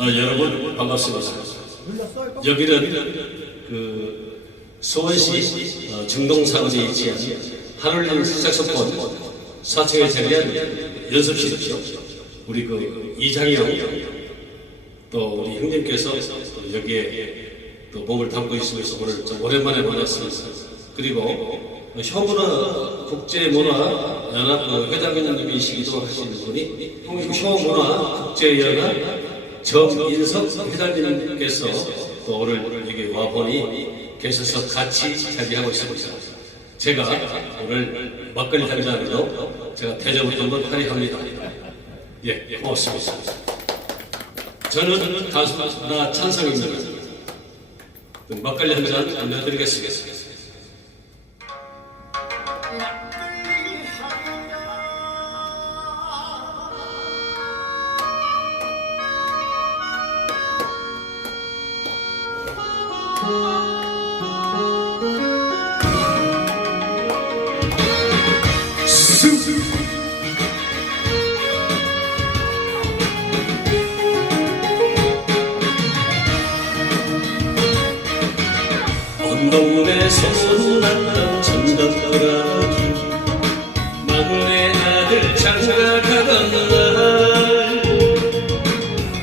어, 여러분 반갑습니다. 여기는 그 수원시 어, 중동사거리에 위치한 하늘림 색소폰 4층에 자리한 연습실이죠. 우리 그 이장영 또 우리 형님께서 또 여기에 또 몸을 담고 있으면서 오늘 좀 오랜만에 만났습니다. 그리고 효문화 국제문화 연합 그 회장님이시기도 하시는 분이 효문화 국제연합 정인석 회장님께서 또 오늘 여기 와 보니 계셔서 같이 자리하고 있습니다. 제가 오늘 막걸리 한 잔으로 제가 대접을 한번 하리합니다. 예, 고맙습니다. 저는 가수 나 찬성입니다. 막걸리 한잔 안내드리겠습니다. 온 동네 소문났던 전덕거라기 막내 아들 장가가던 날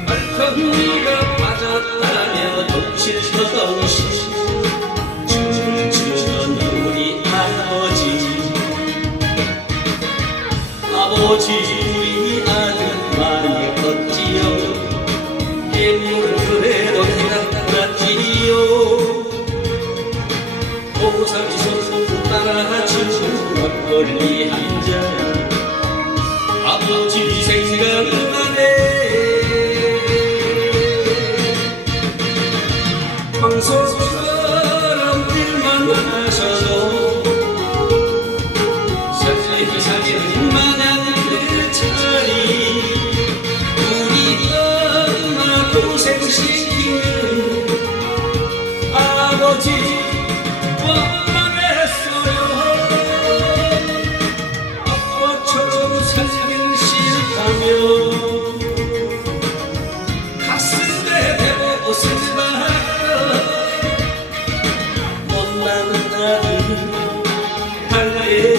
알콩니가 빠졌다며 덩실더덩 시 춤을 추던 우리 아버지 아버지 오삼선 따라주는 막걸리 한잔 아버지 생각나네. 평소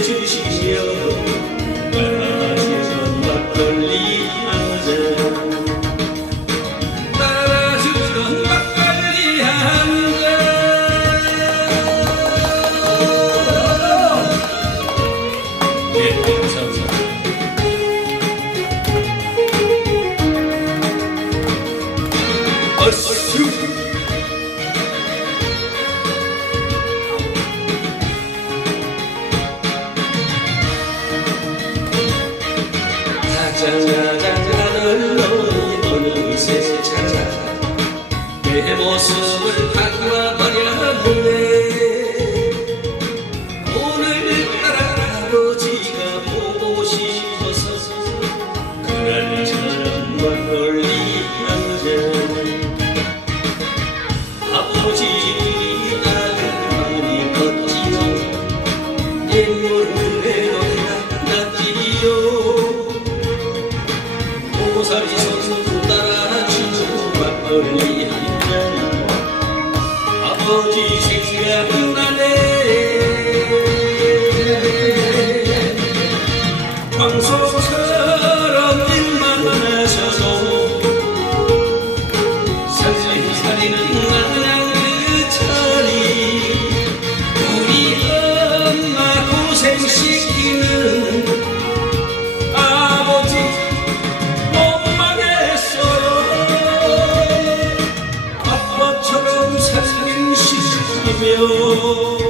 달래 가장가장하는 어느새 찾아 내 모습을 바꿔버렸네 오늘따라 아버지가 보고 싶어서 그날처럼 막걸리 한잔 아버지 고사리 선수 meu